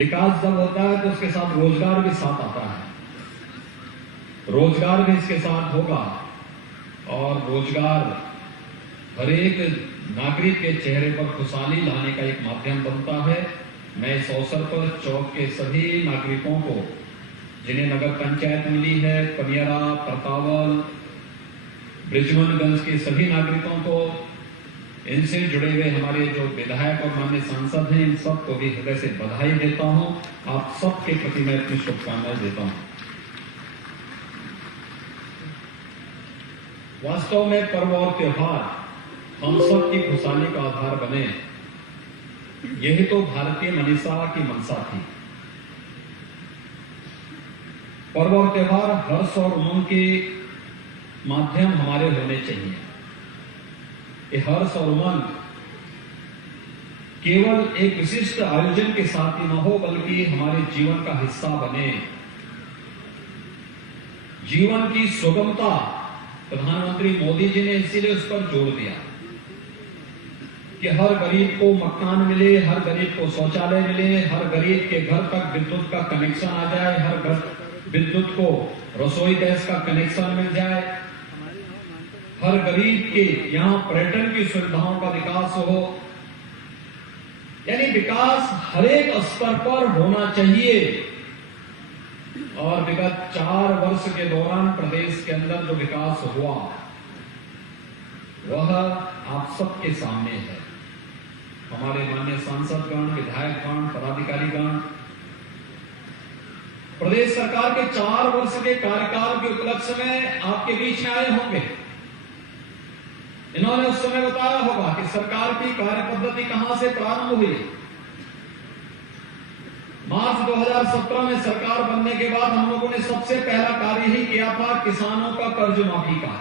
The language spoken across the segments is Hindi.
विकास जब होता है तो उसके साथ रोजगार भी साथ आता है, रोजगार भी इसके साथ होगा और रोजगार हर एक नागरिक के चेहरे पर खुशहाली लाने का एक माध्यम बनता है। मैं इस अवसर पर चौक के सभी नागरिकों को जिन्हें नगर पंचायत मिली है, पनियरा, परतावल, ब्रिजमनगंज के सभी नागरिकों को, इनसे जुड़े हुए हमारे जो विधायक और माननीय सांसद हैं, इन सबको भी हृदय से बधाई देता हूं। आप सबके प्रति मैं अपनी शुभकामनाएं देता हूं। वास्तव में पर्व और त्योहार हम सब की खुशहाली का आधार बने, यही तो भारतीय मनीषा की मंशा थी। पर्व और त्योहार हर्ष और उमंग के माध्यम हमारे होने चाहिए। ये हर्ष और उमंग केवल एक विशिष्ट आयोजन के साथ ही न हो, बल्कि हमारे जीवन का हिस्सा बने। जीवन की सुगमता प्रधानमंत्री मोदी जी ने इसीलिए उस पर जोर दिया कि हर गरीब को मकान मिले, हर गरीब को शौचालय मिले, हर गरीब के घर तक विद्युत का कनेक्शन आ जाए, हर विद्युत को रसोई गैस का कनेक्शन मिल जाए, हर गरीब के यहां पर्यटन की सुविधाओं का विकास हो। यानी विकास हर एक स्तर पर होना चाहिए। और विगत 4 वर्ष के दौरान प्रदेश के अंदर जो विकास हुआ वह आप सबके सामने है। हमारे माननीय सांसदगण, विधायकगण, पदाधिकारीगण प्रदेश सरकार के 4 वर्ष के कार्यकाल के उपलक्ष्य में आपके बीच में आए होंगे। इन्होंने उस समय बताया होगा कि सरकार की कार्य पद्धति कहां से प्रारंभ हुई। मार्च 2017 में सरकार बनने के बाद हम लोगों ने सबसे पहला कार्य ही किया था किसानों का कर्ज माफी का।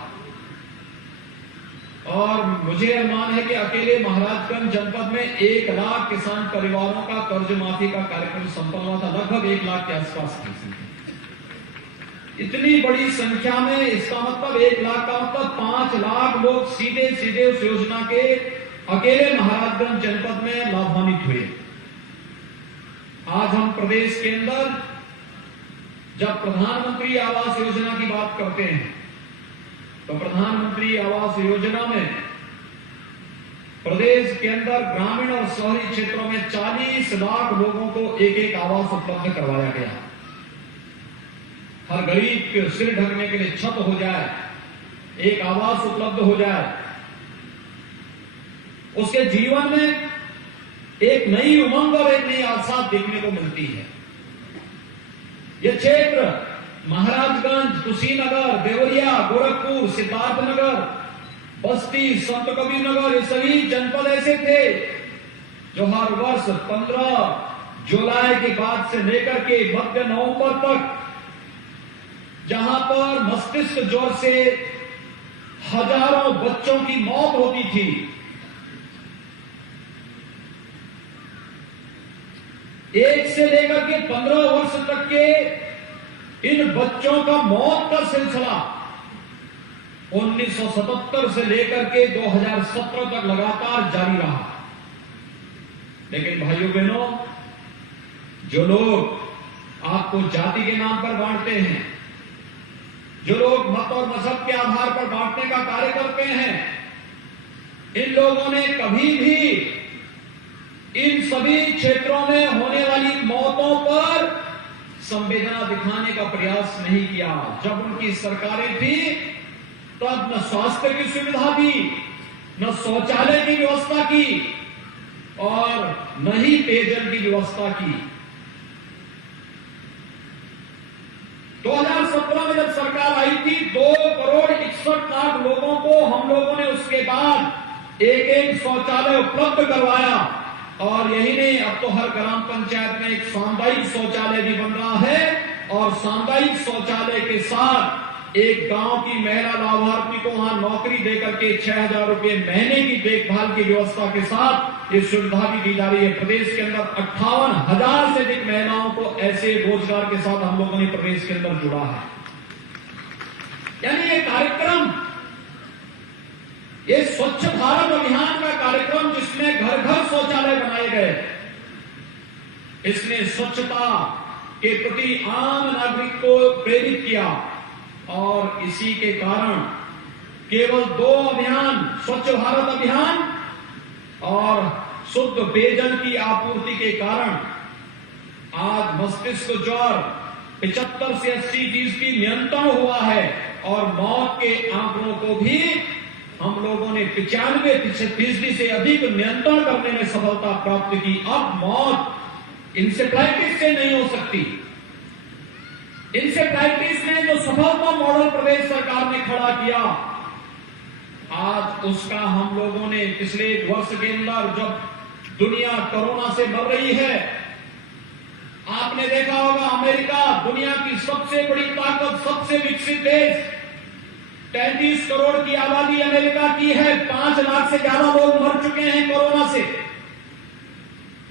और मुझे अनुमान है कि अकेले महाराजगंज जनपद में 1 लाख किसान परिवारों का कर्ज माफी का कार्यक्रम संपन्न हुआ था। लगभग 1 लाख के आसपास की संख्या। इतनी बड़ी संख्या में, इसका मतलब 1 लाख का मतलब 5 लाख लोग सीधे सीधे उस योजना के अकेले महाराजगंज जनपद में लाभान्वित हुए। आज हम प्रदेश के अंदर जब प्रधानमंत्री आवास योजना की बात करते हैं तो प्रधानमंत्री आवास योजना में प्रदेश के अंदर ग्रामीण और शहरी क्षेत्रों में 40 लाख लोगों को एक आवास उपलब्ध करवाया गया। हर गरीब के सिर ढकने के लिए छत हो जाए, एक आवास उपलब्ध हो जाए, उसके जीवन में एक नई उमंग और एक नई आशा देखने को मिलती है। यह क्षेत्र महाराजगंज, कुशीनगर, देवरिया, गोरखपुर, सिद्धार्थनगर, बस्ती, संत कबीर नगर, ये सभी जनपद ऐसे थे जो हर वर्ष 15 जुलाई के बाद से लेकर के मध्य नवंबर तक, जहां पर मस्तिष्क ज्वर से हजारों बच्चों की मौत होती थी, एक से लेकर के 15 वर्ष तक के इन बच्चों का मौत का सिलसिला 1977 से लेकर के 2017 तक लगातार जारी रहा। लेकिन भाइयों बहनों, जो लोग आपको जाति के नाम पर बांटते हैं, जो लोग मत और मजहब के आधार पर बांटने का कार्य करते हैं, इन लोगों ने कभी भी इन सभी क्षेत्रों में होने वाली मौतों पर संवेदना दिखाने का प्रयास नहीं किया। जब उनकी सरकारें थी तब न स्वास्थ्य की सुविधा थी, न शौचालय की व्यवस्था की और न ही पेयजल की व्यवस्था की। 2017 में जब सरकार आई थी, 2,61,00,000 लोगों को हम लोगों ने उसके बाद एक शौचालय उपलब्ध करवाया। और यही नहीं, अब तो हर ग्राम पंचायत में एक सामुदायिक शौचालय भी बन रहा है और सामुदायिक शौचालय के साथ एक गांव की महिला लाभार्थी को वहां नौकरी देकर के 6,000 रुपए महीने की देखभाल की व्यवस्था के साथ ये सुविधा भी दी जा रही है। प्रदेश के अंदर 58,000 से अधिक महिलाओं को ऐसे रोजगार के साथ हम लोगों ने प्रदेश के अंदर जुड़ा है। यानी ये कार्यक्रम, ये स्वच्छ भारत अभियान का कार्यक्रम जिसमें घर घर शौचालय बनाए गए, इसने स्वच्छता के प्रति आम नागरिक को प्रेरित किया और इसी के कारण केवल 2 अभियान, स्वच्छ भारत अभियान और शुद्ध पेयजल की आपूर्ति के कारण आज मस्तिष्क ज्वर 75 से 80% नियंत्रण हुआ है और मौत के आंकड़ों को भी हम लोगों ने 95% से अधिक नियंत्रण करने में सफलता प्राप्त की। अब मौत इंसेफ्लाइटिस से नहीं हो सकती। इंसेफ्लाइटिस ने जो सफलता मॉडल प्रदेश सरकार ने खड़ा किया, आज उसका हम लोगों ने पिछले 1 वर्ष के अंदर, जब दुनिया कोरोना से मर रही है, आपने देखा होगा अमेरिका दुनिया की सबसे बड़ी ताकत, सबसे विकसित देश, 33 करोड़ की आबादी अमेरिका की है, 5 लाख से ज्यादा लोग मर चुके हैं कोरोना से।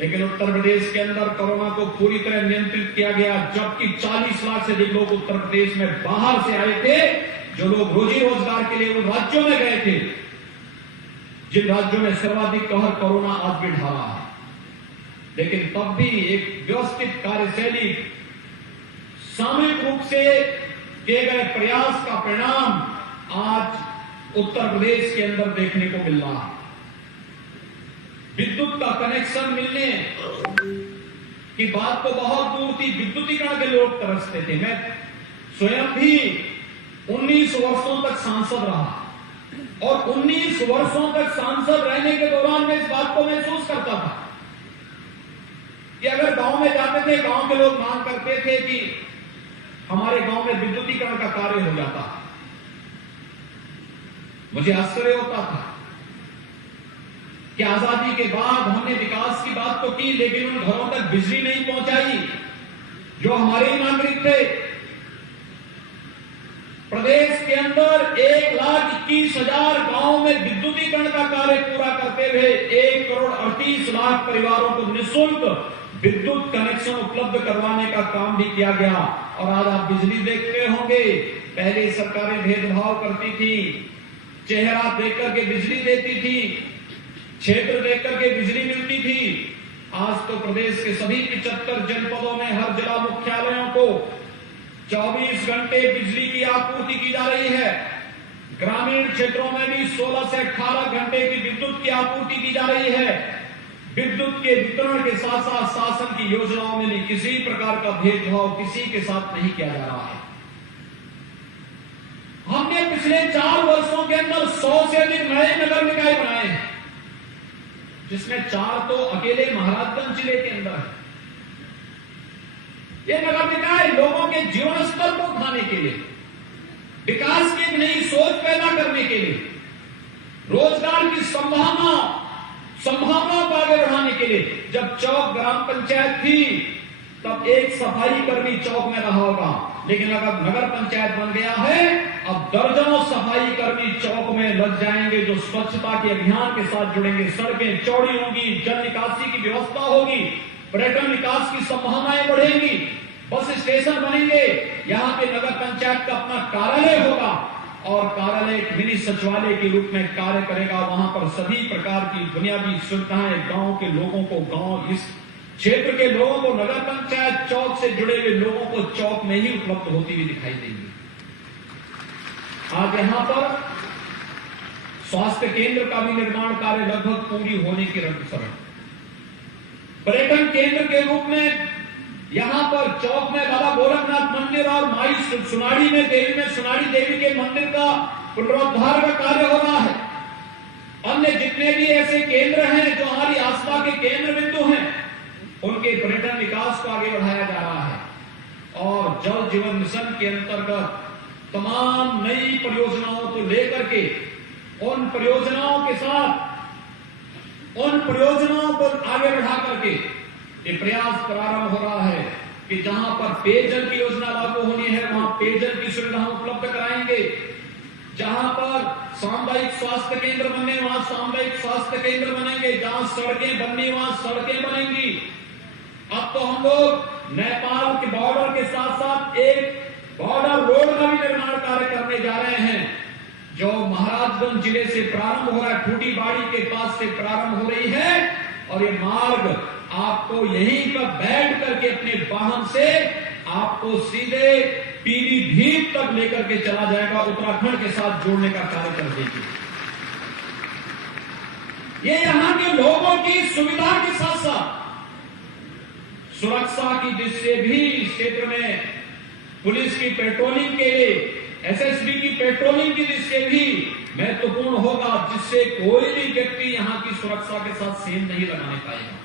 लेकिन उत्तर प्रदेश के अंदर कोरोना को पूरी तरह नियंत्रित किया गया, जबकि 40 लाख से अधिक लोग उत्तर प्रदेश में बाहर से आए थे, जो लोग रोजी रोजगार के लिए उन राज्यों में गए थे जिन राज्यों में सर्वाधिक कहर कोरोना आज भी ढा रहा है। लेकिन तब भी एक व्यवस्थित कार्यशैली, सामूहिक रूप से किए गए प्रयास का परिणाम आज उत्तर प्रदेश के अंदर देखने को मिल रहा है। विद्युत का कनेक्शन मिलने की बात तो बहुत दूर थी, विद्युतीकरण के लोग तरसते थे। मैं स्वयं भी 19 वर्षों तक सांसद रहा और 19 वर्षों तक सांसद रहने के दौरान मैं इस बात को महसूस करता था कि अगर गांव में जाते थे, गांव के लोग मांग करते थे कि हमारे गांव में विद्युतीकरण का कार्य हो जाता। मुझे आश्चर्य होता था कि आजादी के बाद हमने विकास की बात तो की, लेकिन उन घरों तक बिजली नहीं पहुंचाई जो हमारे ही नागरिक थे। प्रदेश के अंदर 1,21,000 गांव में विद्युतीकरण का कार्य पूरा करते हुए 1,38,00,000 परिवारों को निःशुल्क विद्युत कनेक्शन उपलब्ध करवाने का काम भी किया गया। और आज आप बिजली देखते होंगे, पहले सरकारें भेदभाव करती थी, चेहरा देख करके बिजली देती थी, क्षेत्र देख करके बिजली मिलती थी। आज तो प्रदेश के सभी 75 जनपदों में हर जिला मुख्यालयों को 24 घंटे बिजली की आपूर्ति की जा रही है। ग्रामीण क्षेत्रों में भी 16 से 18 घंटे की विद्युत की आपूर्ति की जा रही है। विद्युत के वितरण के साथ साथ शासन की योजनाओं में भी किसी प्रकार का भेदभाव किसी के साथ नहीं किया जा रहा है। हमने पिछले 4 वर्षों के अंदर 100 से अधिक नए नगर निकाय बनाए हैं, जिसमें 4 तो अकेले महाराजगंज जिले के अंदर है। ये नगर निकाय लोगों के जीवन स्तर को उठाने के लिए, विकास की एक नई सोच पैदा करने के लिए, रोजगार की संभावनाओं को आगे बढ़ाने के लिए। जब चौक ग्राम पंचायत थी तब एक सफाई कर्मी चौक में रहा होगा, लेकिन अगर नगर पंचायत बन गया है, अब दर्जनों सफाई कर्मी चौक में लग जाएंगे जो स्वच्छता के अभियान के साथ जुड़ेंगे। सड़कें चौड़ी होंगी, जल निकासी की व्यवस्था होगी, पर्यटन विकास की संभावनाएं बढ़ेंगी, बस स्टेशन बनेंगे, यहां पे नगर पंचायत का अपना कार्यालय होगा और कार्यालय एक मिनी सचिवालय के रूप में कार्य करेगा। वहां पर सभी प्रकार की बुनियादी सुविधाएं गांव के लोगों को, गांव इस क्षेत्र के लोगों को, नगर पंचायत चौक से जुड़े हुए लोगों को चौक में ही उपलब्ध होती हुई दिखाई देंगी। आज यहां पर स्वास्थ्य केंद्र का भी निर्माण कार्य लगभग पूरी होने की रफ्तार। पर्यटन केंद्र के रूप में यहां पर चौक में बाबा गोरखनाथ मंदिर और माई सुनाड़ी में सुनाड़ी देवी के मंदिर का पुनरुद्धार का कार्य हो रहा है। अन्य जितने भी ऐसे केंद्र हैं जो हमारी आस्था के केंद्र बिंदु हैं, उनके पर्यटन विकास को आगे बढ़ाया जा रहा है। और जल जीवन मिशन के अंतर्गत तमाम नई परियोजनाओं को लेकर के उन परियोजनाओं के साथ उन परियोजनाओं को आगे बढ़ा करके ये प्रयास प्रारंभ हो रहा है कि जहां पर पेयजल की योजना लागू होनी है वहां पेयजल की सुविधा उपलब्ध कराएंगे। जहां पर सामुदायिक स्वास्थ्य केंद्र बनने वहां सामुदायिक स्वास्थ्य केंद्र बनेंगे, जहां सड़कें बननी वहां सड़कें बनेंगी। अब तो हम लोग नेपाल के बॉर्डर के साथ साथ एक बॉर्डर रोड का भी निर्माण कार्य करने जा रहे हैं, जो महाराजगंज जिले से प्रारंभ हो रहा है, ठूटीबाड़ी के पास से प्रारंभ हो रही है और ये मार्ग आपको यहीं पर बैठ करके अपने वाहन से आपको सीधे पीलीभीत तक लेकर के चला जाएगा, उत्तराखंड के साथ जोड़ने का कार्य कर देगी। ये यहां के लोगों की सुविधा के साथ साथ सुरक्षा की दृष्टि से भी इस क्षेत्र में पुलिस की पेट्रोलिंग के लिए, एसएसबी की पेट्रोलिंग की दृष्टि से भी महत्वपूर्ण होगा, जिससे कोई भी व्यक्ति यहां की सुरक्षा के साथ सेंध नहीं लगाने पाएगा।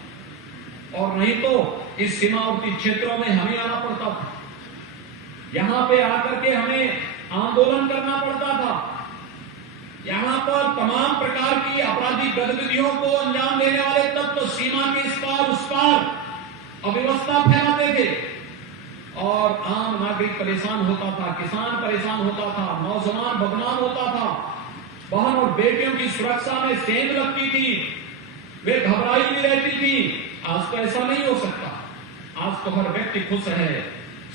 और नहीं तो इस सीमावर्ती क्षेत्रों में हमें आना पड़ता था, यहां पे आकर के हमें आंदोलन करना पड़ता था, यहां पर तमाम प्रकार की आपराधिक गतिविधियों को अंजाम देने वाले तत्व सीमा के इस पार उस पार अव्यवस्था फैलाते थे और आम नागरिक परेशान होता था, किसान परेशान होता था, नौजवान बदनाम होता था, बहन और बेटियों की सुरक्षा में सेंध लगती थी, वे घबराई भी रहती थी। आज तो ऐसा नहीं हो सकता। आज तो हर व्यक्ति खुश है,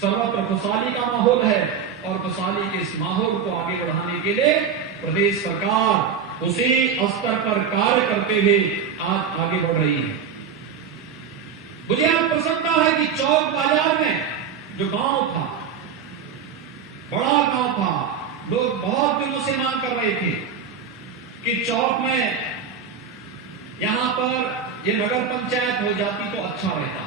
सर्वत्र खुशहाली का माहौल है और खुशहाली के इस माहौल को आगे बढ़ाने के लिए प्रदेश सरकार उसी स्तर पर कार्य करते हुए आज आगे बढ़ रही है। मुझे आज प्रसन्नता है कि चौक बाजार में जो गांव था, बड़ा गांव था, लोग बहुत दिनों से मांग कर रहे थे कि चौक में यहां पर ये नगर पंचायत हो जाती तो अच्छा रहता।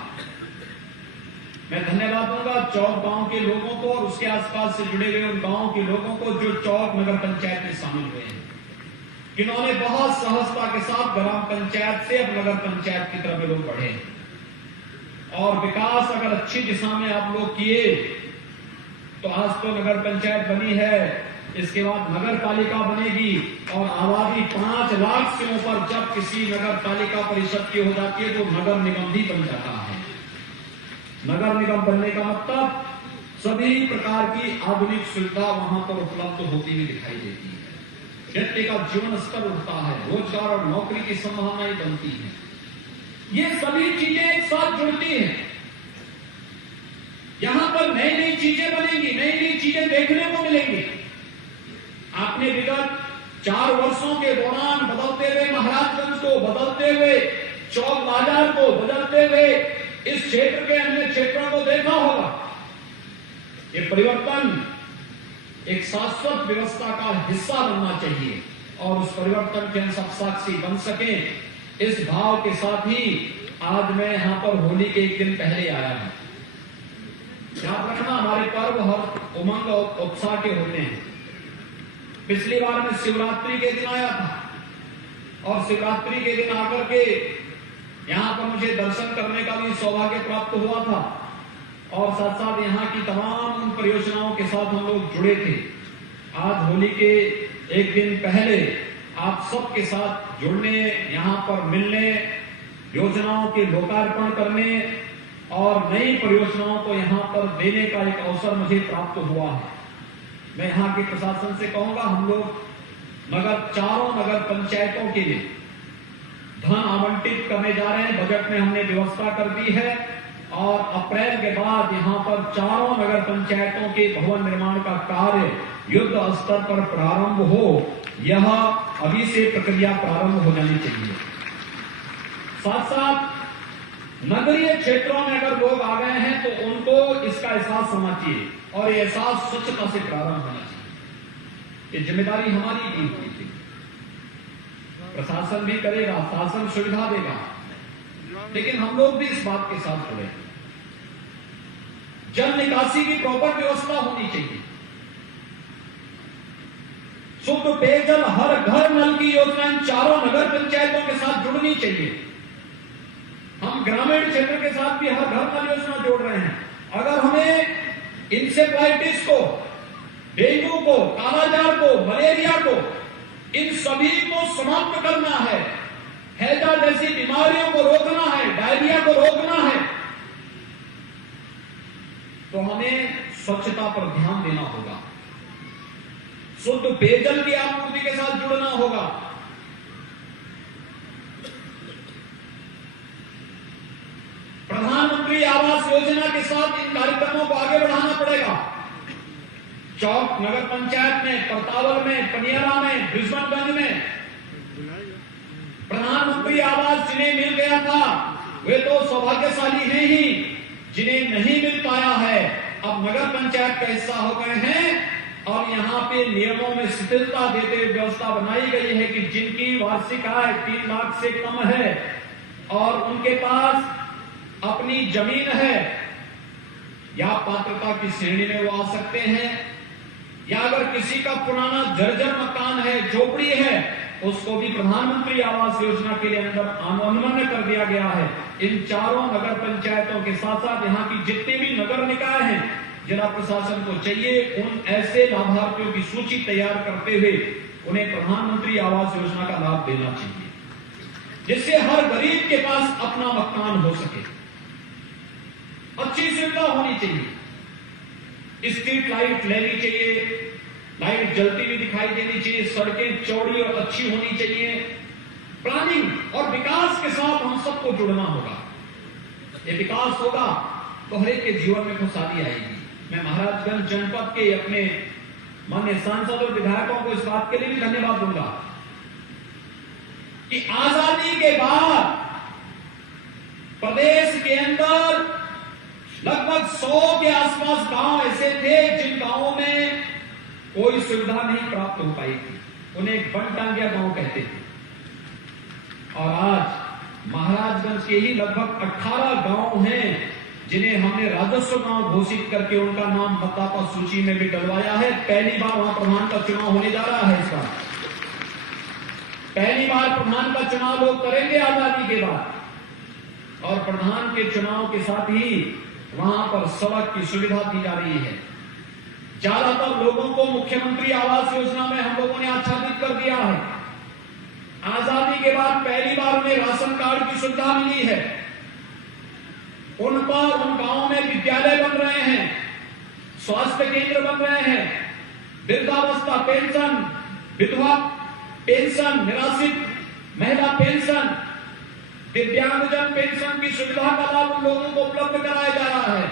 मैं धन्यवाद दूंगा चौक गांव के लोगों को और उसके आसपास से जुड़े हुए उन गांव के लोगों को जो चौक नगर पंचायत में शामिल हुए हैं, जिन्होंने बहुत सहजता के साथ ग्राम पंचायत से अब नगर पंचायत की तरफ लोग बढ़े हैं। और विकास अगर अच्छी दिशा में आप लोग किए तो आज तो नगर पंचायत बनी है, इसके बाद नगर पालिका बनेगी और आबादी 5 लाख से ऊपर जब किसी नगर पालिका परिषद की हो जाती है तो नगर निगम भी बन जाता है। नगर निगम बनने का मतलब सभी प्रकार की आधुनिक सुविधा वहां पर उपलब्ध होती हुई दिखाई देती है, व्यक्ति का जीवन स्तर उठता है, रोजगार और नौकरी की संभावनाएं बनती हैं, ये सभी चीजें एक साथ जुड़ती हैं। यहां पर नई नई चीजें बनेंगी, नई नई चीजें देखने को मिलेंगी। आपने विगत 4 वर्षों के दौरान बदलते हुए महाराजगंज को, बदलते हुए चौक बाजार को, बदलते हुए इस क्षेत्र के अन्य क्षेत्रों को देखा होगा। ये परिवर्तन एक शाश्वत व्यवस्था का हिस्सा बनना चाहिए और उस परिवर्तन के हम सब साक्षी बन सके, इस भाव के साथ ही आज मैं यहां पर होली के 1 दिन पहले आया हूं। याद रखना, हमारे पर्व हर उमंग और उत्साह के होते हैं। पिछली बार मैं शिवरात्रि के दिन आया था और शिवरात्रि के दिन आकर के यहां पर मुझे दर्शन करने का भी सौभाग्य प्राप्त हुआ था और साथ साथ यहां की तमाम उन परियोजनाओं के साथ हम लोग जुड़े थे। आज होली के 1 दिन पहले आप सबके साथ जुड़ने, यहां पर मिलने, योजनाओं के लोकार्पण करने और नई परियोजनाओं को यहां पर देने का एक अवसर मुझे प्राप्त हुआ है। मैं यहां के प्रशासन से कहूंगा, हम लोग चारों नगर पंचायतों के लिए धन आवंटित करने जा रहे हैं। बजट में हमने व्यवस्था कर दी है और अप्रैल के बाद यहां पर चारों नगर पंचायतों के भवन निर्माण का कार्य युद्ध स्तर पर प्रारंभ हो, यह अभी से प्रक्रिया प्रारंभ हो जानी चाहिए। साथ साथ नगरीय क्षेत्रों में अगर लोग आ गए हैं तो उनको इसका एहसास होना चाहिए और ये एहसास स्वच्छता से प्रारंभ होना चाहिए। ये जिम्मेदारी हमारी भी थी, प्रशासन भी करेगा, शासन सुविधा देगा, लेकिन हम लोग भी इस बात के साथ जुड़े। जल निकासी की प्रॉपर व्यवस्था होनी चाहिए, शुद्ध पेयजल, हर घर नल की योजनाएं चारों नगर पंचायतों के साथ जुड़नी चाहिए। हम ग्रामीण क्षेत्र के साथ भी हर घर नल योजना जोड़ रहे हैं। अगर हमें इंसेफ्लाइटिस को, डेंगू को, कालाजार को, मलेरिया को, इन सभी को समाप्त करना है, हैजा जैसी बीमारियों को रोकना है, डायरिया को रोकना है, तो हमें स्वच्छता पर ध्यान देना होगा, शुद्ध पेयजल की आपूर्ति के साथ जुड़ना होगा। प्रधानमंत्री आवास योजना के साथ इन कार्यक्रमों को आगे बढ़ाना पड़ेगा। चौक नगर पंचायत में, परतावल में, पनियरा में, बिजमनगंज में प्रधानमंत्री आवास जिन्हें मिल गया था वे तो सौभाग्यशाली हैं ही जिन्हें नहीं मिल पाया है, अब नगर पंचायत का हिस्सा हो गए हैं और यहाँ पे नियमों में शिथिलता देते हुए व्यवस्था बनाई गई है कि जिनकी वार्षिक आय 3 लाख से कम है और उनके पास अपनी जमीन है या पात्रता की श्रेणी में वो आ सकते हैं, या अगर किसी का पुराना जर्जर मकान है, झोपड़ी है, उसको भी प्रधानमंत्री आवास योजना के लिए अंदर अनुमन्य कर दिया गया है। इन चारों नगर पंचायतों के साथ साथ यहाँ की जितने भी नगर निकाय हैं, जिला प्रशासन को चाहिए उन ऐसे लाभार्थियों की सूची तैयार करते हुए उन्हें प्रधानमंत्री आवास योजना का लाभ देना चाहिए, जिससे हर गरीब के पास अपना मकान हो सके। अच्छी सुविधा होनी चाहिए, स्ट्रीट लाइट लेनी चाहिए, लाइट जलती हुई दिखाई देनी चाहिए, सड़कें चौड़ी और अच्छी होनी चाहिए। प्लानिंग और विकास के साथ हम सबको जुड़ना होगा। ये विकास होगा तो हर एक के जीवन में खुशहाली आएगी। मैं महाराजगंज जनपद के अपने माननीय सांसद और विधायकों को इस बात के लिए भी धन्यवाद दूंगा कि आजादी के बाद प्रदेश के अंदर लगभग 100 के आसपास गांव ऐसे थे जिन गांवों में कोई सुविधा नहीं प्राप्त हो पाई थी, उन्हें बनटांगिया गांव कहते थे। और आज महाराजगंज के ही लगभग 18 गांव हैं जिन्हें हमने राजस्व गांव घोषित करके उनका नाम मतदाता सूची में भी डलवाया है। पहली बार वहां प्रधान का चुनाव होने जा रहा है। इस बार पहली बार प्रधान का चुनाव लोग करेंगे आजादी के बाद, और प्रधान के चुनाव के साथ ही वहां पर सड़क की सुविधा दी जा रही है। ज्यादातर लोगों को मुख्यमंत्री आवास योजना में हम लोगों ने आच्छादित कर दिया है। आजादी के बाद पहली बार उन्हें राशन कार्ड की सुविधा मिली है। उन गांवों में विद्यालय बन रहे हैं, स्वास्थ्य केंद्र बन रहे हैं, वृद्धावस्था पेंशन, विधवा पेंशन, निराश्रित महिला पेंशन, दिव्यांगजन पेंशन की सुविधा का लाभ उन लोगों को उपलब्ध कराया जा रहा है।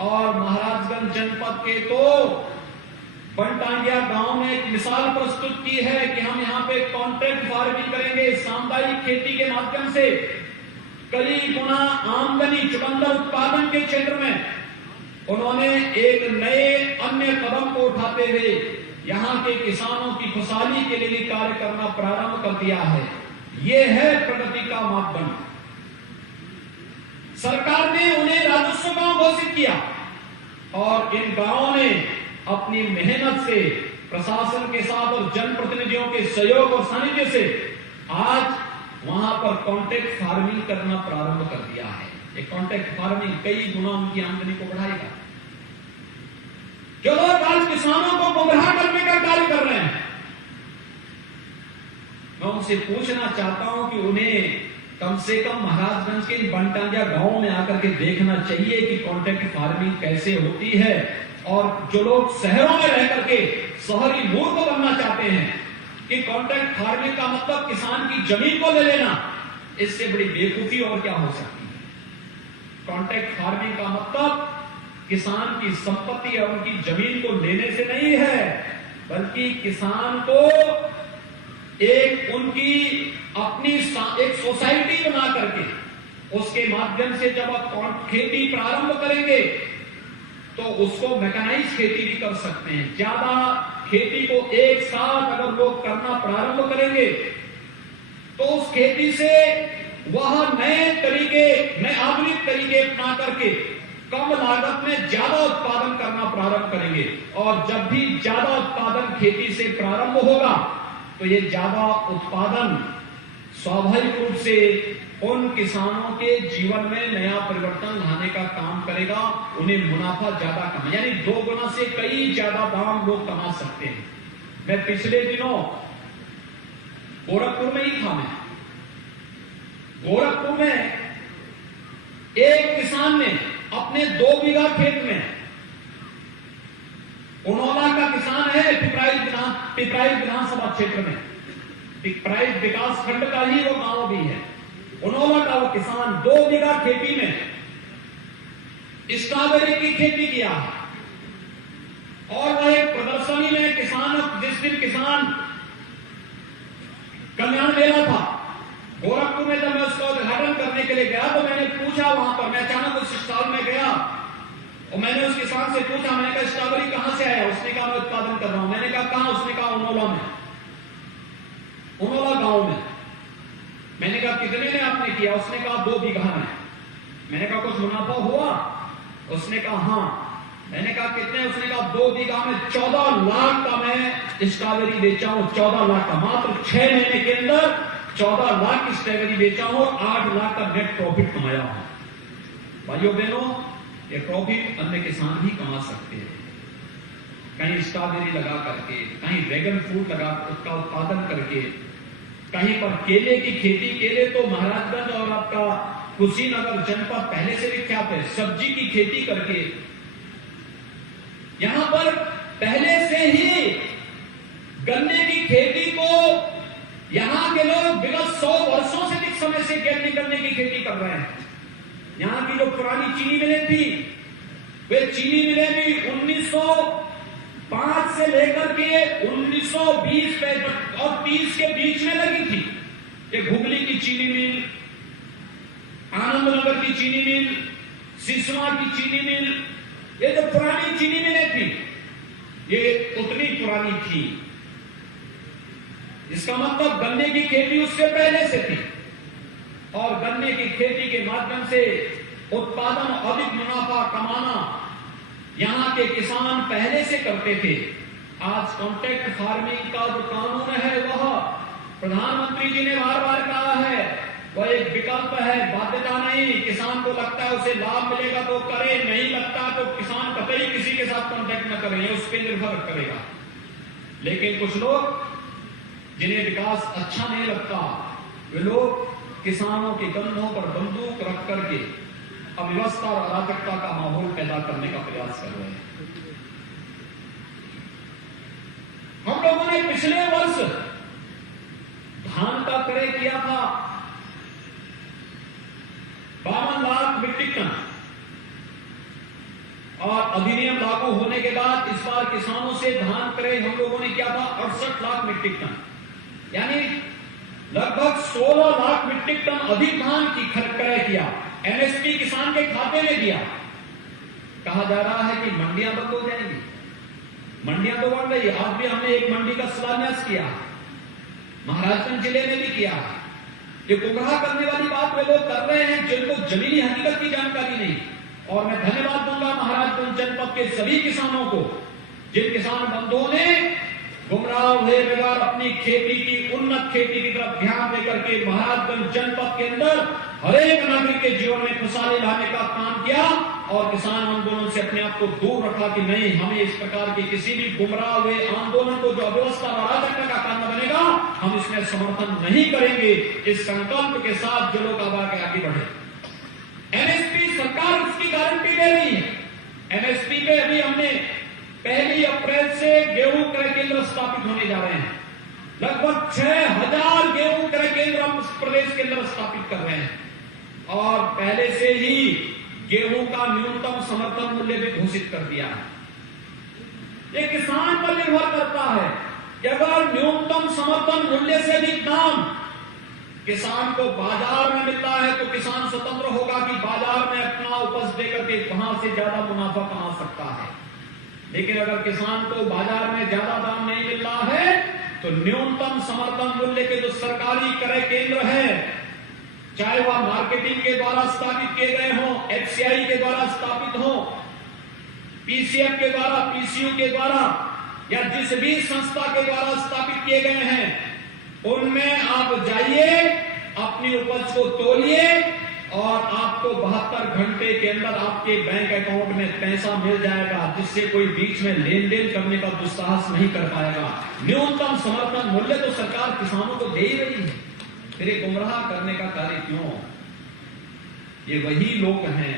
और महाराजगंज जनपद के तो बनटांगिया गांव में एक मिसाल प्रस्तुत की है कि हम यहाँ पे कॉन्ट्रैक्ट फार्मिंग करेंगे, सामुदायिक खेती के माध्यम से कई गुना आमदनी चुकंदर उत्पादन के क्षेत्र में उन्होंने एक नए अन्य कदम को उठाते हुए यहाँ के किसानों की खुशहाली के लिए कार्य करना प्रारंभ कर दिया है। ये है प्रगति का मापदंड। सरकार ने उन्हें राजस्व गांव घोषित किया और इन गांवों ने अपनी मेहनत से प्रशासन के साथ और जनप्रतिनिधियों के सहयोग और सानिध्य से आज वहां पर कॉन्ट्रैक्ट फार्मिंग करना प्रारंभ कर दिया है। ये कॉन्ट्रैक्ट फार्मिंग कई गुना उनकी आमदनी को बढ़ाएगा। जो लोग आज किसानों को गुमराह करने का कार्य कर रहे हैं, मैं उनसे पूछना चाहता हूं कि उन्हें कम से कम महाराजगंज के बनटांगिया गांव में आकर के देखना चाहिए कि कॉन्ट्रैक्ट फार्मिंग कैसे होती है। और जो लोग शहरों में रह करके शहरी मूर्ख बनना चाहते हैं कि कॉन्ट्रैक्ट फार्मिंग का मतलब किसान की जमीन को ले लेना, इससे बड़ी बेवकूफी और क्या हो सकती है। कॉन्ट्रैक्ट फार्मिंग का मतलब किसान की संपत्ति और उनकी जमीन को लेने से नहीं है, बल्कि किसान को एक उनकी अपनी एक सोसाइटी बना करके उसके माध्यम से जब आप खेती प्रारंभ करेंगे तो उसको मैकेनाइज खेती भी कर सकते हैं। ज्यादा खेती को एक साथ अगर लोग करना प्रारंभ करेंगे तो उस खेती से वह नए तरीके, नए आधुनिक तरीके अपना करके कम लागत में ज्यादा उत्पादन करना प्रारंभ करेंगे। और जब भी ज्यादा उत्पादन खेती से प्रारंभ होगा तो ये ज्यादा उत्पादन स्वाभाविक रूप से उन किसानों के जीवन में नया परिवर्तन लाने का काम करेगा। उन्हें मुनाफा ज्यादा कमा, यानी 2 गुना से कई ज्यादा दाम लोग कमा सकते हैं। मैं पिछले दिनों गोरखपुर में ही था। मैं गोरखपुर में एक किसान ने अपने 2 बीघा खेत में, उनोला का किसान है, पिपराइच विधानसभा क्षेत्र में, पिपराइच विकास खंड का ही वो गांव भी है। उनोला का वो किसान 2 बीघा खेती में स्ट्रॉबेरी की खेती किया और वह एक प्रदर्शनी में किसान, जिस दिन किसान कल्याण मेला था गोरखपुर में, जब मैं उसका उद्घाटन करने के लिए गया तो मैंने पूछा वहां पर, मैं अचानक उस स्टॉल में गया और मैंने उस किसान से पूछा, मैंने कहा स्ट्रॉबेरी कहां से आया? उसने कहा मैं उत्पादन कर रहा हूं। मैंने कहा कहां? उसने कहा उनोला में, उनोला गांव में। मैंने कहा कितने में आपने किया? उसने कहा 2 बीघा में। मैंने कहा कुछ मुनाफा हुआ? उसने कहा हाँ। मैंने कहा कितने? उसने कहा 2 बीघा में 14 लाख का मैं स्ट्रॉबेरी बेचा हूं। 14 लाख का, मात्र 6 महीने के अंदर 14 लाख की स्ट्रॉबेरी बेचा हूं, 8 लाख का नेट प्रॉफिट कमाया हूं। भाइयों बहनों, ये प्रॉफिट अन्य किसान भी कमा सकते हैं। कहीं स्ट्रॉबेरी लगा करके, कहीं ड्रैगन फ्रूट लगा उसका उत्पादन करके, कहीं पर केले की खेती। केले तो महाराजगंज और आपका कुशीनगर जनपद पहले से विख्यात है, सब्जी की खेती करके। यहां पर पहले से ही गन्ने की खेती को यहां के लोग विगत 100 वर्षों से अधिक समय से गन्ने की खेती कर रहे हैं। यहां की जो पुरानी चीनी मिलें थी, वे चीनी मिलें भी 1905 से लेकर के 1920 और 30 के बीच में लगी थी। ये घुगली की चीनी मिल, आनंदनगर की चीनी मिल, सिसवा की चीनी मिल, ये जो पुरानी चीनी मिलें थी, ये उतनी पुरानी थी। इसका मतलब गन्ने की खेती उससे पहले से थी और गन्ने की खेती के माध्यम से उत्पादन, अधिक मुनाफा कमाना यहां के किसान पहले से करते थे। आज कॉन्ट्रैक्ट फार्मिंग का जो कानून है वह प्रधानमंत्री जी ने बार बार कहा है, वह एक विकल्प है, बाध्यता नहीं। किसान को लगता है उसे लाभ मिलेगा तो करे, नहीं लगता तो किसान कतई किसी के साथ कॉन्ट्रैक्ट न करें, उस पर निर्भर करेगा। लेकिन कुछ लोग जिन्हें विकास अच्छा नहीं लगता, वे लोग किसानों के कंधों पर बंदूक रख करके अव्यवस्था और अराजकता का माहौल पैदा करने का प्रयास कर रहे हैं। हम लोगों ने पिछले वर्ष धान का क्रय किया था 52 लाख मीट्रिक टन और अधिनियम लागू होने के बाद इस बार किसानों से धान क्रय हम लोगों ने किया था 68 लाख मीट्रिक टन, यानी लगभग 16 लाख मीट्रिक टन अधिक धान की क्रय किया। एमएसपी किसान के खाते में दिया। कहा जा रहा है कि मंडियां बंद हो जाएंगी। मंडियां तो बन रही है। आज भी हमने एक मंडी का शिलान्यास किया, महाराजगंज जिले में भी किया। ये गुमराह करने वाली बात वे लोग कर रहे हैं जिनको जमीनी हकीकत की जानकारी नहीं। और मैं धन्यवाद दूंगा महाराजगंज जनपद के सभी किसानों को, जिन किसान बंधुओं ने गुमराह हुए बगैर अपनी खेती की, उन्नत खेती की तरफ ध्यान देकर के महाराजगंज जनपद के अंदर हर एक नागरिक के जीवन में खुशहाली लाने का काम किया और किसान आंदोलन से अपने आप को दूर रखा कि नहीं, हमें इस प्रकार के किसी भी गुमराह हुए आंदोलन को जो अव्यवस्था और अराजकता का कारण बनेगा, हम इसमें समर्थन नहीं करेंगे। इस संकल्प के साथ जो लोग आगे बढ़े। एमएसपी सरकार इसकी गारंटी दे रही है। एमएसपी पे अभी हमने 1 अप्रैल से गेहूं क्रय केंद्र स्थापित होने जा रहे हैं। लगभग 6000 गेहूं क्रय केंद्र हम प्रदेश के अंदर स्थापित कर रहे हैं और पहले से ही गेहूं का न्यूनतम समर्थन मूल्य भी घोषित कर दिया है। ये किसान पर निर्भर करता है कि अगर न्यूनतम समर्थन मूल्य से भी दाम किसान को बाजार में मिलता है तो किसान स्वतंत्र होगा कि बाजार में अपना उपज देकर के वहां से ज्यादा मुनाफा कमा सकता है। लेकिन अगर किसान को बाजार में ज्यादा दाम नहीं मिल रहा है तो न्यूनतम समर्थन मूल्य के जो सरकारी क्रय केंद्र है, चाहे वह मार्केटिंग के द्वारा स्थापित किए गए हों, एफसीआई के द्वारा स्थापित हो, पीसीएफ के द्वारा, पीसीयू के द्वारा या जिस भी संस्था के द्वारा स्थापित किए गए हैं, उनमें आप जाइए, अपनी उपज को तोलिए और आपको 72 घंटे के अंदर आपके बैंक अकाउंट में पैसा मिल जाएगा, जिससे कोई बीच में लेन देन करने का दुस्साहस नहीं कर पाएगा। न्यूनतम समर्थन मूल्य तो सरकार किसानों को दे ही रही है, फिर गुमराह करने का कार्य क्यों? ये वही लोग हैं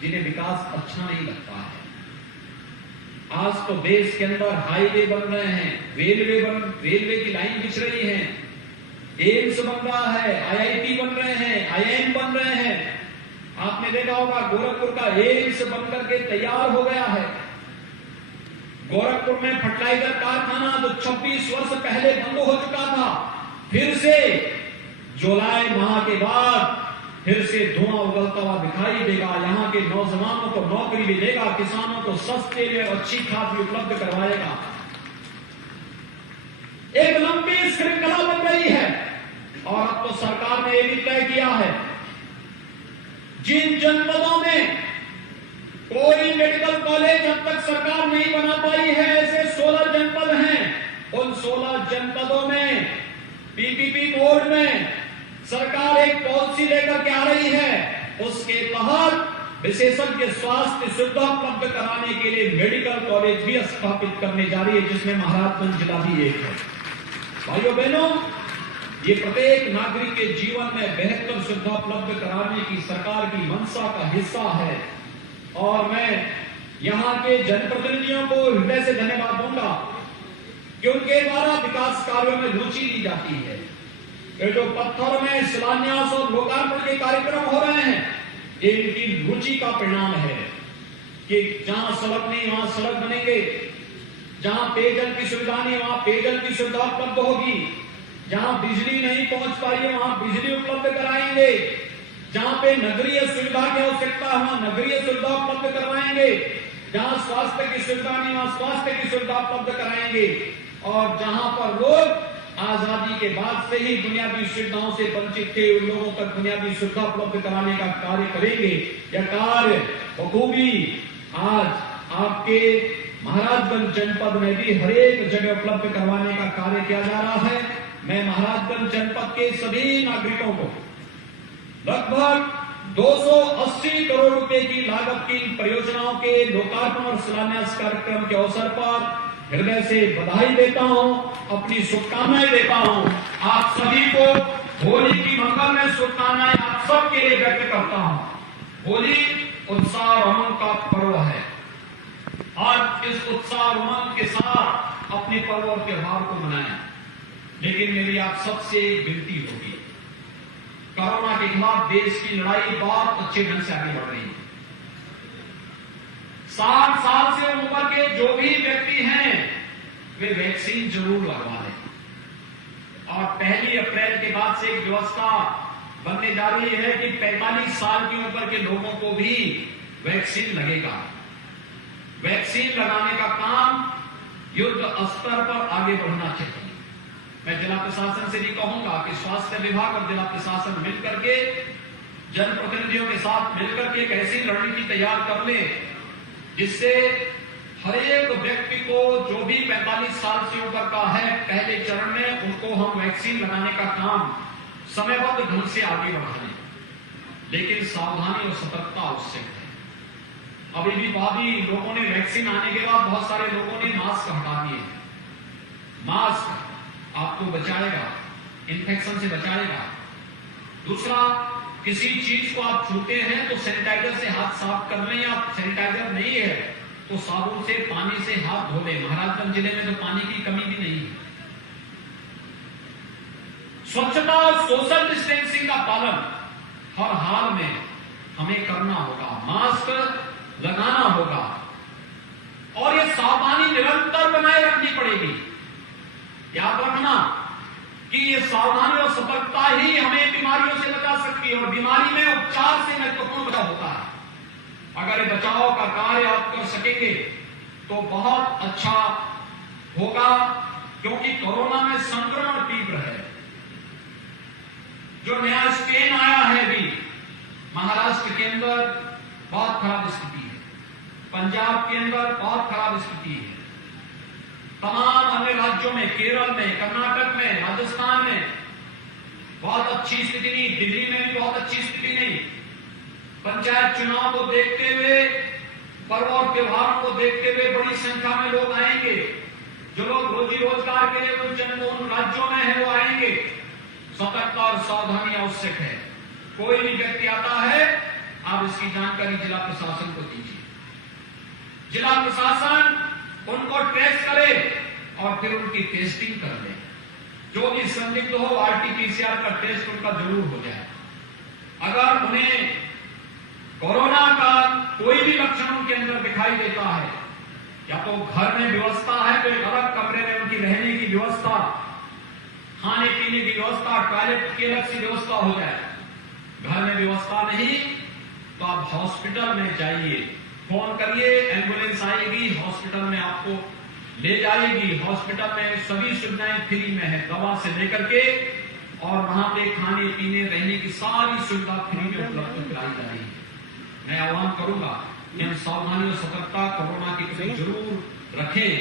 जिन्हें विकास अच्छा नहीं लगता है। आज तो देश के अंदर हाईवे बन रहे हैं, रेलवे की लाइन बिछ रही है, एम्स बन रहा है, आईआईटी बन रहे हैं, आईआईएम बन रहे हैं। आपने देखा होगा गोरखपुर का एम्स बनकर के तैयार हो गया है। गोरखपुर में फर्टिलाइजर कारखाना जो 26 वर्ष पहले बंद हो चुका था, फिर से जुलाई माह के बाद फिर से धुआं उगलता हुआ दिखाई देगा। यहाँ के नौजवानों को नौकरी भी देगा, किसानों को सस्ते में अच्छी खाद भी उपलब्ध करवाएगा। एक लंबी श्रृंखला बन रही है और अब तो सरकार ने यह भी तय किया है, जिन जनपदों में कोई मेडिकल कॉलेज अब तक सरकार नहीं बना पाई है, ऐसे 16 जनपद हैं। उन 16 जनपदों में पीपीपी बोर्ड में सरकार एक पॉलिसी लेकर के आ रही है। उसके तहत विशेषज्ञ स्वास्थ्य सुविधा उपलब्ध कराने के लिए मेडिकल कॉलेज भी स्थापित करने जा रही है, जिसमें महाराजगंज जिला भी एक है। भाइयों बहनों, ये प्रत्येक नागरिक के जीवन में बेहतर सुविधा उपलब्ध कराने की सरकार की मंशा का हिस्सा है और मैं यहां के जनप्रतिनिधियों को हृदय से धन्यवाद दूंगा कि उनके द्वारा विकास कार्यों में रुचि ली जाती है। ये जो पत्थर में शिलान्यास और लोकार्पण के कार्यक्रम हो रहे हैं, ये इनकी रुचि का परिणाम है कि जहां सड़क नहीं वहां सड़क बनेंगे, जहां पेयजल की सुविधा नहीं वहां पेयजल की सुविधा उपलब्ध होगी, जहां बिजली नहीं पहुंच पाई है वहां बिजली उपलब्ध कराएंगे, जहां पे नगरीय सुविधा की आवश्यकता है वहां नगरीय सुविधा उपलब्ध करवाएंगे, जहां स्वास्थ्य की सुविधा नहीं वहां स्वास्थ्य की सुविधा उपलब्ध कराएंगे और जहां पर लोग आजादी के बाद से ही बुनियादी सुविधाओं से वंचित थे उन लोगों तक बुनियादी सुविधा उपलब्ध कराने का कार्य करेंगे। यह कार्य बखूबी आज आपके महाराजगंज जनपद में भी हर एक जगह उपलब्ध करवाने का कार्य किया जा रहा है। मैं महाराजगंज जनपद के सभी नागरिकों को लगभग 280 करोड़ रुपए की लागत की परियोजनाओं के लोकार्पण और शिलान्यास कार्यक्रम के अवसर पर हृदय से बधाई देता हूं, अपनी शुभकामनाएं देता हूं। आप सभी को होली की मंगलमय शुभकामनाएं आप सबके लिए व्यक्त करता हूं। होली उत्साह और उमंग का पर्व है। आज इस उत्साह और उमंग के साथ अपने पर्व और त्योहार को मनाएं, लेकिन मेरी आप सबसे विनती होगी, कोरोना के खिलाफ देश की लड़ाई बहुत अच्छे ढंग से आगे बढ़ रही है। 60 साल से ऊपर के जो भी व्यक्ति हैं वे वैक्सीन जरूर लगवा लें और 1 अप्रैल के बाद से एक व्यवस्था बनने जा रही है कि 45 साल की उम्र के लोगों को भी वैक्सीन लगेगा। वैक्सीन लगाने का काम युद्ध स्तर पर आगे बढ़ना चाहिए। मैं जिला प्रशासन से भी कहूंगा कि स्वास्थ्य विभाग और जिला प्रशासन मिलकर के जनप्रतिनिधियों के साथ मिलकर के एक ऐसी रणनीति तैयार कर ले जिससे हर एक व्यक्ति को जो भी 45 साल से ऊपर का है पहले चरण में उनको हम वैक्सीन लगाने का काम समयबद्ध ढंग से आगे बढ़ा लें। लेकिन सावधानी और सतर्कता आवश्यक है। अभी भी बादी लोगों ने वैक्सीन आने के बाद बहुत सारे लोगों ने मास्क हटा दिए। मास्क आपको बचाएगा, इन्फेक्शन से बचाएगा। दूसरा, किसी चीज को आप छूते हैं तो सैनिटाइजर से हाथ साफ कर लें, या सैनिटाइजर नहीं है तो साबुन से पानी से हाथ धो लें। महाराजगंज जिले में तो पानी की कमी भी नहीं है। स्वच्छता और सोशल डिस्टेंसिंग का पालन हर हाल में हमें करना होगा, मास्क लगाना होगा और यह सावधानी निरंतर बनाए रखनी पड़ेगी। याद रखना कि ये सावधानी और सतर्कता ही हमें बीमारियों से बचा सकती है और बीमारी में उपचार से महत्वपूर्ण बचाव होता है। अगर ये बचाव का कार्य आप कर सकेंगे तो बहुत अच्छा होगा, क्योंकि कोरोना में संक्रमण तीव्र है। जो नया स्ट्रेन आया है अभी महाराष्ट्र के अंदर बहुत खराब स्थिति है, पंजाब के अंदर बहुत खराब स्थिति है, तमाम अन्य राज्यों में, केरल में, कर्नाटक में, राजस्थान में बहुत अच्छी स्थिति नहीं, दिल्ली में भी बहुत अच्छी स्थिति नहीं। पंचायत चुनाव को देखते हुए, पर्व और त्योहारों को देखते हुए बड़ी संख्या में लोग आएंगे। जो लोग रोजी रोजगार के लिए उन राज्यों में है वो आएंगे। सतर्कता और सावधानी आवश्यक है। कोई भी व्यक्ति आता है, आप इसकी जानकारी जिला प्रशासन को दीजिए। जिला प्रशासन उनको ट्रेस करे और फिर उनकी टेस्टिंग कर ले। जो भी संदिग्ध हो आरटीपीसीआर का टेस्ट उनका जरूर हो जाए। अगर उन्हें कोरोना का कोई भी लक्षण उनके अंदर दिखाई देता है, या तो घर में व्यवस्था है तो एक अलग कमरे में उनकी रहने की व्यवस्था, खाने पीने की व्यवस्था, टॉयलेट की अलग सी व्यवस्था हो जाए। घर में व्यवस्था नहीं तो आप हॉस्पिटल में जाइए, फोन करिए, एम्बुलेंस आएगी, हॉस्पिटल में आपको ले जाएगी। हॉस्पिटल में सभी सुविधाएं फ्री में है, दवा से लेकर के, और वहां पे खाने पीने रहने की सारी सुविधा फ्री में उपलब्ध कराई जा रही है। मैं आह्वान करूंगा कि हम सावधानी और सतर्कता कोरोना के प्रति जरूर रखें।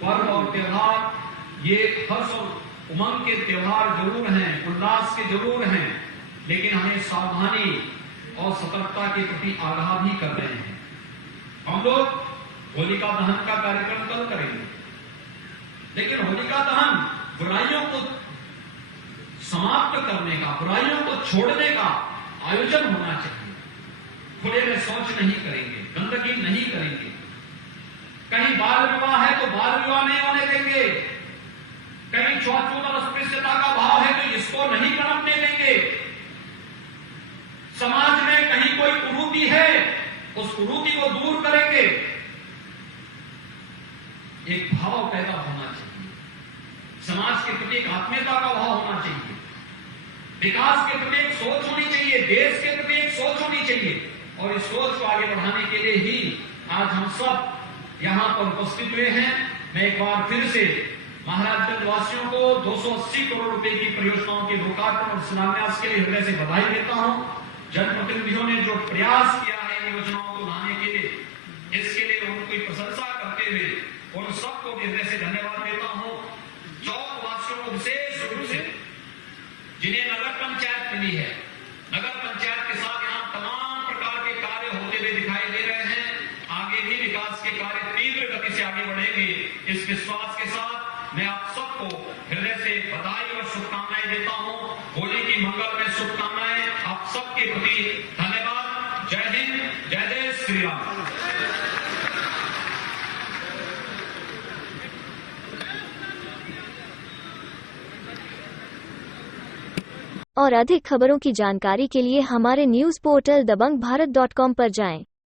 पर्व और त्योहार ये हर्ष और उमंग के त्योहार जरूर हैं, उल्लास के जरूर हैं, लेकिन हमें सावधानी और सतर्कता के प्रति आगाह भी कर रहे हैं। हम लोग होलिका दहन का कार्यक्रम कल करेंगे, लेकिन होलिका दहन बुराइयों को समाप्त करने का, बुराइयों को छोड़ने का आयोजन होना चाहिए। खुले में शौच नहीं करेंगे, गंदगी नहीं करेंगे। कहीं बाल विवाह है तो बाल विवाह नहीं होने देंगे, कहीं छूत और अस्पृश्यता का भाव है तो इसको नहीं पनपने देंगे। समाज में कहीं कोई कुरीति है, उस कुरीति को दूर करेंगे। एक भाव पैदा होना चाहिए, समाज के प्रति एक आत्मीयता का भाव होना चाहिए, विकास के प्रति एक सोच होनी चाहिए, देश के प्रति एक सोच होनी चाहिए। और इस सोच को आगे बढ़ाने के लिए ही आज हम सब यहां पर उपस्थित हुए हैं। मैं एक बार फिर से महाराजगंज वासियों को 280 करोड़ रुपए की परियोजनाओं के लोकार्पण और शिलान्यास के लिए हृदय से बधाई देता हूं। जनप्रतिनिधियों ने जो प्रयास किया है इन योजनाओं को लाने के लिए, इसके लिए उनकी प्रशंसा करते हुए उन सबको हृदय से धन्यवाद देता हूं। चौक वासियों को विशेष रूप से, जिन्हें नगर पंचायत मिली है, नगर पंचायत के साथ यहां तमाम प्रकार के कार्य होते हुए दिखाई दे रहे हैं। आगे भी विकास के कार्य तीव्र गति से आगे बढ़ेंगे, इस विश्वास के साथ मैं आप सबको हृदय से बधाई और शुभकामनाएं देता हूं। होली की मंगलमय शुभकामनाएं आप सबके प्रति। धन्यवाद। जय हिंद, जय जय श्री राम। और अधिक खबरों की जानकारी के लिए हमारे न्यूज पोर्टल दबंगभारत.com पर जाएं।